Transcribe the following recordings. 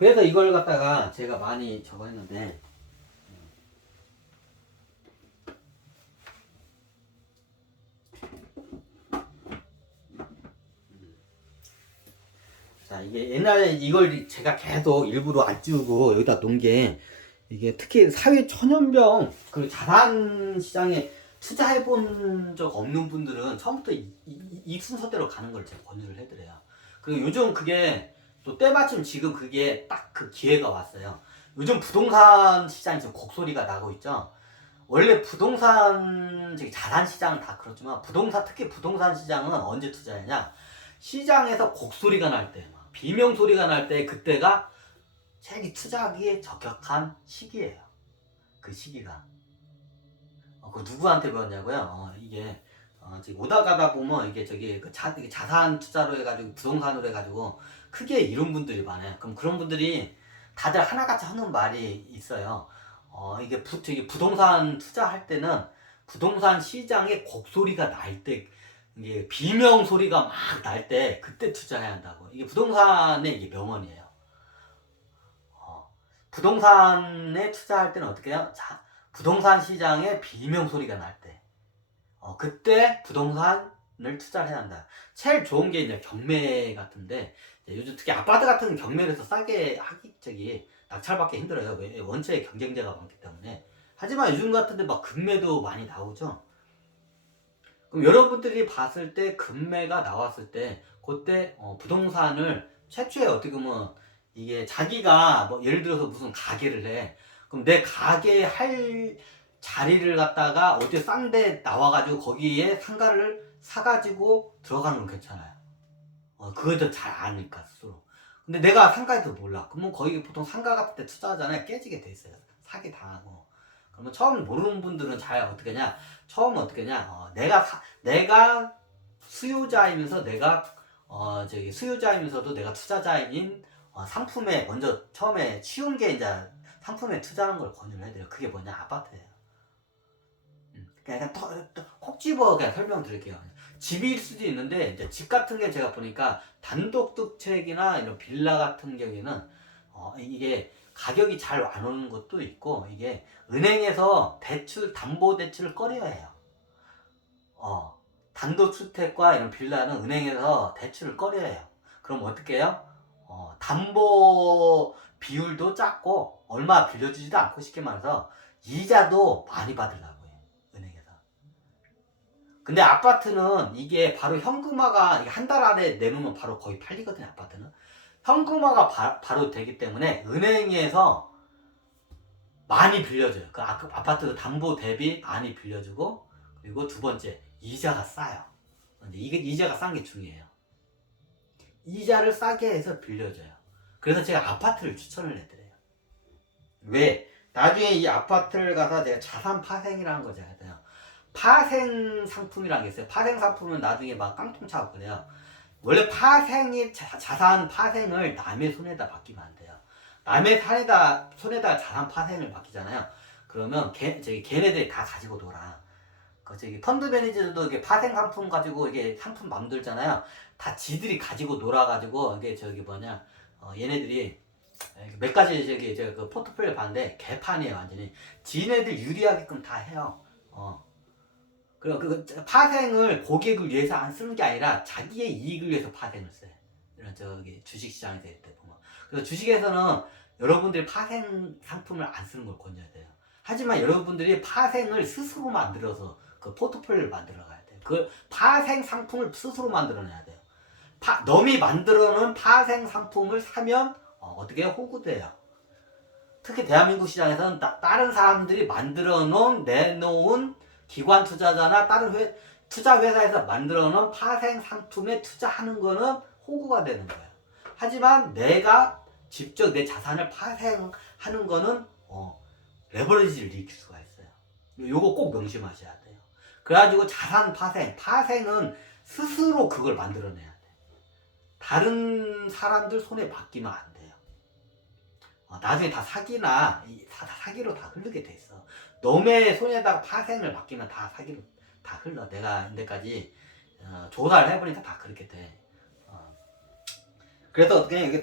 그래서 이걸 갖다가 제가 많이 저거 했는데, 자, 이게 옛날에 이걸 제가 계속 일부러 안 지우고 여기다 놓은 게, 이게 특히 사회 천연병, 그 자산 시장에 투자해 본 적 없는 분들은 처음부터 이 순서대로 가는 걸 제가 권유를 해드려요. 그리고 요즘 그게 또 때마침 지금 그게 딱 그 기회가 왔어요. 요즘 부동산 시장이 지금 곡소리가 나고 있죠. 원래 부동산, 자산 시장은 다 그렇지만 부동산, 특히 부동산 시장은 언제 투자했냐? 시장에서 곡소리가 날 때, 비명 소리가 날 때, 그때가 책이 투자하기에 적격한 시기예요. 그 시기가. 그 누구한테 배웠냐고요? 이게 지금 오다 가다 보면 이게 이게 자산 투자로 해가지고 부동산으로 해가지고 크게 이룬 분들이 많아요. 그럼 그런 분들이 다들 하나같이 하는 말이 있어요. 이게 부동산 투자할 때는 부동산 시장에 곡소리가 날 때, 이게 비명 소리가 막 날 때 그때 투자해야 한다고. 이게 부동산의 이게 명언이에요. 부동산에 투자할 때는 어떻게 해요? 자, 부동산 시장에 비명 소리가 날 때, 그때 부동산을 투자를 해야 한다. 제일 좋은 게 이제 경매 같은데, 요즘 특히 아파트 같은 경매에서 싸게 하기 낙찰받기 힘들어요. 왜? 원체 경쟁자가 많기 때문에. 하지만 요즘 같은데 막 금매도 많이 나오죠. 그럼 여러분들이 봤을 때 금매가 나왔을 때 그때 부동산을 최초에 어떻게 보면 이게 자기가 뭐 예를 들어서 무슨 가게를 해. 그럼 내 가게 할 자리를 갖다가 어디 싼 데 나와가지고 거기에 상가를 사가지고 들어가는 건 괜찮아요. 그것도 잘 아니까 스스로. 근데 내가 상가에도 몰라. 그러면 거기 보통 상가 같은 데 투자하잖아요. 깨지게 돼 있어요. 사기 당하고. 그러면 처음 모르는 분들은 잘 어떻게 하냐? 처음 어떻게 하냐? 내가 수요자이면서 수요자이면서도 내가 투자자인 상품에 먼저 처음에 쉬운 게 이제 상품에 투자하는 걸 권유를 해드려요. 그게 뭐냐? 아파트예요. 그냥 콕 집어 그냥 설명드릴게요. 집일 수도 있는데 이제 집 같은 게 제가 보니까 단독주택이나 이런 빌라 같은 경우에는 이게 가격이 잘 안 오는 것도 있고, 이게 은행에서 담보 대출을 꺼려야 해요. 단독주택과 이런 빌라는 은행에서 대출을 꺼려야 해요. 그럼 어떻게 해요? 담보 비율도 작고 얼마 빌려주지도 않고, 쉽게 말해서 이자도 많이 받으려고 해요, 은행에서. 근데 아파트는 이게 바로 현금화가 한 달 안에 내놓으면 바로 거의 팔리거든요. 아파트는 현금화가 바로 되기 때문에 은행에서 많이 빌려줘요. 그 아파트 담보 대비 많이 빌려주고, 그리고 두 번째, 이자가 싸요. 이게 이자가 싼 게 중요해요. 이자를 싸게 해서 빌려줘요. 그래서 제가 아파트를 추천을 해드려요. 왜? 나중에 이 아파트를 가서 제가 자산 파생이라는 거 제가 해요. 파생 상품이라는 게 있어요. 파생 상품은 나중에 막 깡통 차고 그래요. 원래 자산 파생을 남의 손에다 맡기면 안 돼요. 남의 손에다 자산 파생을 맡기잖아요. 그러면 걔네들이 다 가지고 놀아. 펀드 매니저들도 이게 파생 상품 가지고 이게 상품 만들잖아요. 다 지들이 가지고 놀아가지고 이게 얘네들이 몇 가지 제가 그 포트폴리오 봤는데 개판이에요, 완전히. 지네들 유리하게끔 다 해요. 그리고 그 파생을 고객을 위해서 안 쓰는 게 아니라 자기의 이익을 위해서 파생을 써요. 이런 주식시장에서 때 보면. 그래서 주식에서는 여러분들이 파생 상품을 안 쓰는 걸 권유해야 돼요. 하지만 여러분들이 파생을 스스로 만들어서 그 포트폴리오를 만들어 가야 돼요. 그 파생 상품을 스스로 만들어내야 돼요. 넘이 만들어 놓은 파생 상품을 사면 어떻게 해요? 호구돼요. 특히 대한민국 시장에서는 다른 사람들이 내놓은 기관 투자자나 다른 투자 회사에서 만들어 놓은 파생 상품에 투자하는 거는 호구가 되는 거예요. 하지만 내가 직접 내 자산을 파생하는 거는 레버리지를 일으킬 수가 있어요. 요거 꼭 명심하셔야 돼요. 그래가지고 자산 파생은 스스로 그걸 만들어내야 돼요. 다른 사람들 손에 맡기면 안 돼요. 나중에 다 사기로 다 흐르게 돼 있어. 너의 손에다가 파생을 맡기면 다 사기로 다 흘러. 내가 이제까지 조사를 해보니까 다 그렇게 돼. 그래서 그냥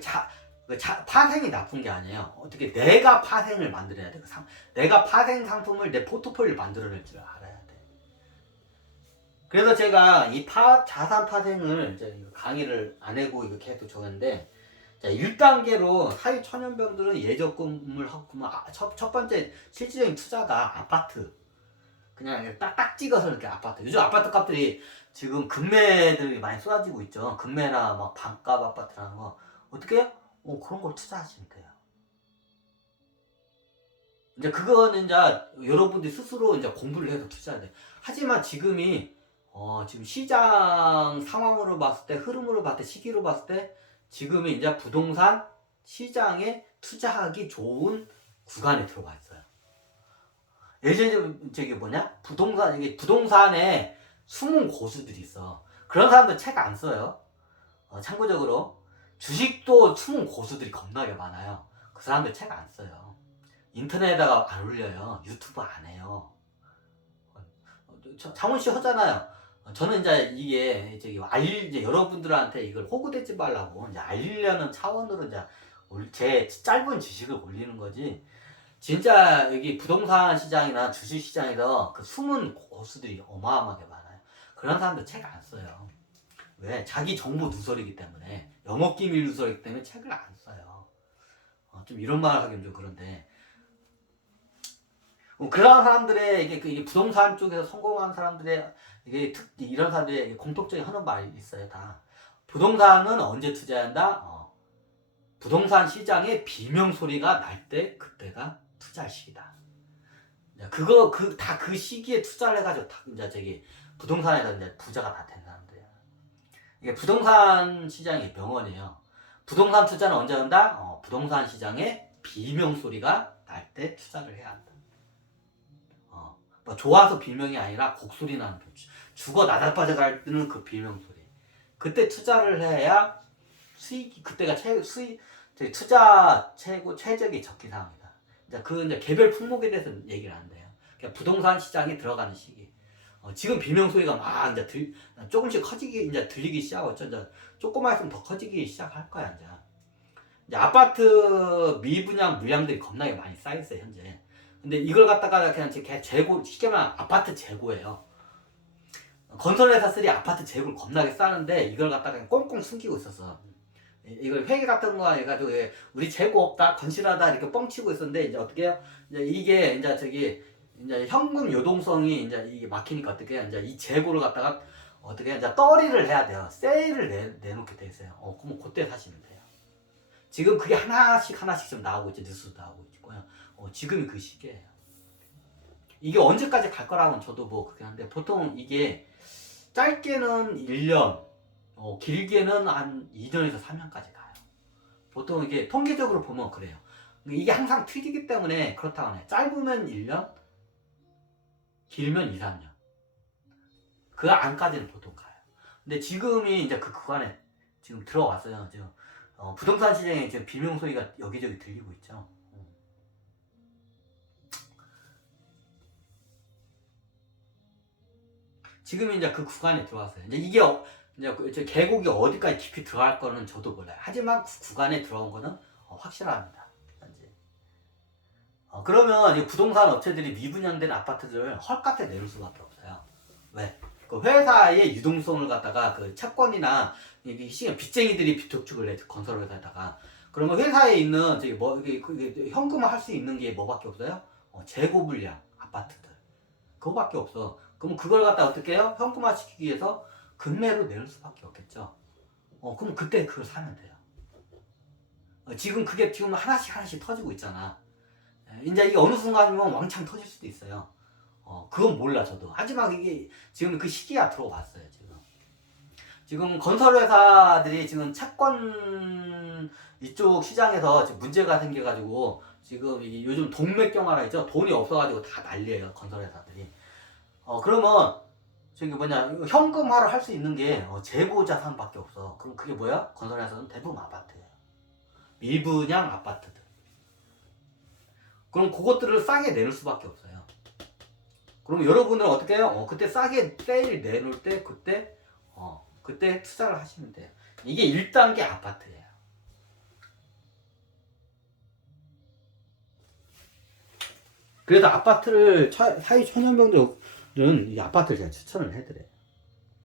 파생이 나쁜 게 아니에요. 어떻게 내가 파생을 만들어야 돼. 내가 파생 상품을 내 포트폴리오 만들어낼 줄 알아야 돼. 그래서 제가 이 자산 파생을 이제 강의를 안 하고 이렇게 해도 좋은데, 자, 1단계로 사회 초년병들은 예적금을 하고, 첫 번째 실질적인 투자가 아파트. 그냥 딱 찍어서 이렇게 아파트. 요즘 아파트 값들이 지금 금매들이 많이 쏟아지고 있죠. 금매나 막 반값 아파트라는 거. 어떻게 해요? 그런 걸 투자하시면 돼요. 이제 그거는 이제 여러분들이 스스로 이제 공부를 해서 투자해야 돼. 하지만 지금이 지금 시장 상황으로 봤을 때, 흐름으로 봤을 때, 시기로 봤을 때 지금이 이제 부동산 시장에 투자하기 좋은 구간에 들어와 있어요. 예전에 저기 뭐냐? 부동산에 숨은 고수들이 있어. 그런 사람들 책 안 써요. 참고적으로 주식도 숨은 고수들이 겁나게 많아요. 그 사람들 책 안 써요. 인터넷에다가 안 올려요. 유튜브 안 해요. 장훈 씨 하잖아요. 저는 이제 이게 이제 여러분들한테 이걸 호구되지 말라고 이제 알리려는 차원으로 이제 제 짧은 지식을 올리는 거지. 진짜 여기 부동산 시장이나 주식 시장에서 그 숨은 고수들이 어마어마하게 많아요. 그런 사람들 책 안 써요. 왜? 자기 정보 누설이기 때문에, 영업기밀 누설이기 때문에 책을 안 써요. 좀 이런 말을 하기는 좀 그런데, 그런 사람들의 이게 부동산 쪽에서 성공한 사람들의 이런 사람들의 공통적인 하는 말이 있어요. 다 부동산은 언제 투자해야 한다? 부동산 시장에 비명 소리가 날 때 그때가 투자할 시기다. 다 그 시기에 투자를 해가지고 이제 부동산에서 이제 부자가 다 된 사람들이야. 이게 부동산 시장의 명언이에요. 부동산 투자는 언제 한다? 부동산 시장에 비명 소리가 날 때 투자를 해야 한다. 뭐 좋아서 비명이 아니라 곡소리 나는 죽어 나달빠져갈 때는 그 비명 소리. 그때 투자를 해야 그때가 투자 최적의 적기상황이다. 이제 개별 품목에 대해서 얘기를 안 돼요. 그러니까 부동산 시장에 들어가는 시기. 지금 비명 소리가 막 이제 조금씩 이제 들리기 시작하고 이제 조금만 있으면 더 커지기 시작할 거야 이제 아파트 미분양 물량들이 겁나게 많이 쌓여 있어요 현재. 근데 이걸 갖다가 그냥 재고, 쉽게 말하면 아파트 재고예요. 건설회사들이 아파트 재고를 겁나게 싸는데 이걸 갖다가 그냥 꽁꽁 숨기고 있었어. 이걸 회계 같은 거 해가지고 우리 재고 없다, 건실하다 이렇게 뻥치고 있었는데 이제 어떻게 해요? 이게 이제 현금 요동성이 이제 이게 막히니까 어떻게 해요? 이제 이 재고를 갖다가 어떻게 해요? 이제 떨이를 해야 돼요. 세일을 내놓게 돼 있어요. 그럼 그때 사시면 돼요. 지금 그게 하나씩 좀 나오고 있죠. 뉴스도 나오고 있고요. 지금이 그 시기예요. 이게 언제까지 갈 거라고는 저도 뭐 그렇게 하는데 보통 이게 짧게는 1년, 길게는 한 2년에서 3년까지 가요. 보통 이게 통계적으로 보면 그래요. 이게 항상 틀리기 때문에 그렇다고 해요. 짧으면 1년, 길면 2, 3년. 그 안까지는 보통 가요. 근데 지금이 이제 그 구간에 지금 들어왔어요. 지금 부동산 시장에 지금 비명 소리가 여기저기 들리고 있죠. 지금 이제 그 구간에 들어왔어요. 이제 이게 이제 계곡이 어디까지 깊이 들어갈 거는 저도 몰라요. 하지만 구간에 들어온 거는 확실합니다. 현재. 그러면 이 부동산 업체들이 미분양된 아파트들을 헐값에 내놓을 수밖에 없어요. 왜? 그 회사의 유동성을 갖다가 그 채권이나 빚쟁이들이 빚독축을 내 건설회사에다가 그러면 회사에 있는 현금화 할 수 있는 게 뭐밖에 없어요? 재고 물량 아파트들 그거밖에 없어. 그럼 그걸 갖다 어떻게 해요? 현금화 시키기 위해서 금매로 내놓을 수밖에 없겠죠. 그럼 그때 그걸 사면 돼요. 지금 그게 지금 하나씩 터지고 있잖아. 이제 이게 어느 순간이면 왕창 터질 수도 있어요. 그건 몰라 저도. 하지만 이게 지금 그 시기가 들어왔어요. 지금 건설회사들이 지금 채권 이쪽 시장에서 지금 문제가 생겨가지고 지금 요즘 동맥경화라 있죠. 돈이 없어가지고 다 난리예요 건설회사들이. 그러면 현금화를 할 수 있는 게 재고 자산밖에 없어. 그럼 그게 뭐야? 건설회사는 대부분 아파트예요. 미분양 아파트들. 그럼 그것들을 싸게 내놓을 수밖에 없어요. 그럼 여러분들은 어떻게 해요? 그때 싸게 세일 내놓을 때 그때 투자를 하시면 돼요. 이게 1단계 아파트예요. 그래서 아파트를 사회 초년병들은 이 아파트를 제가 추천을 해드려요.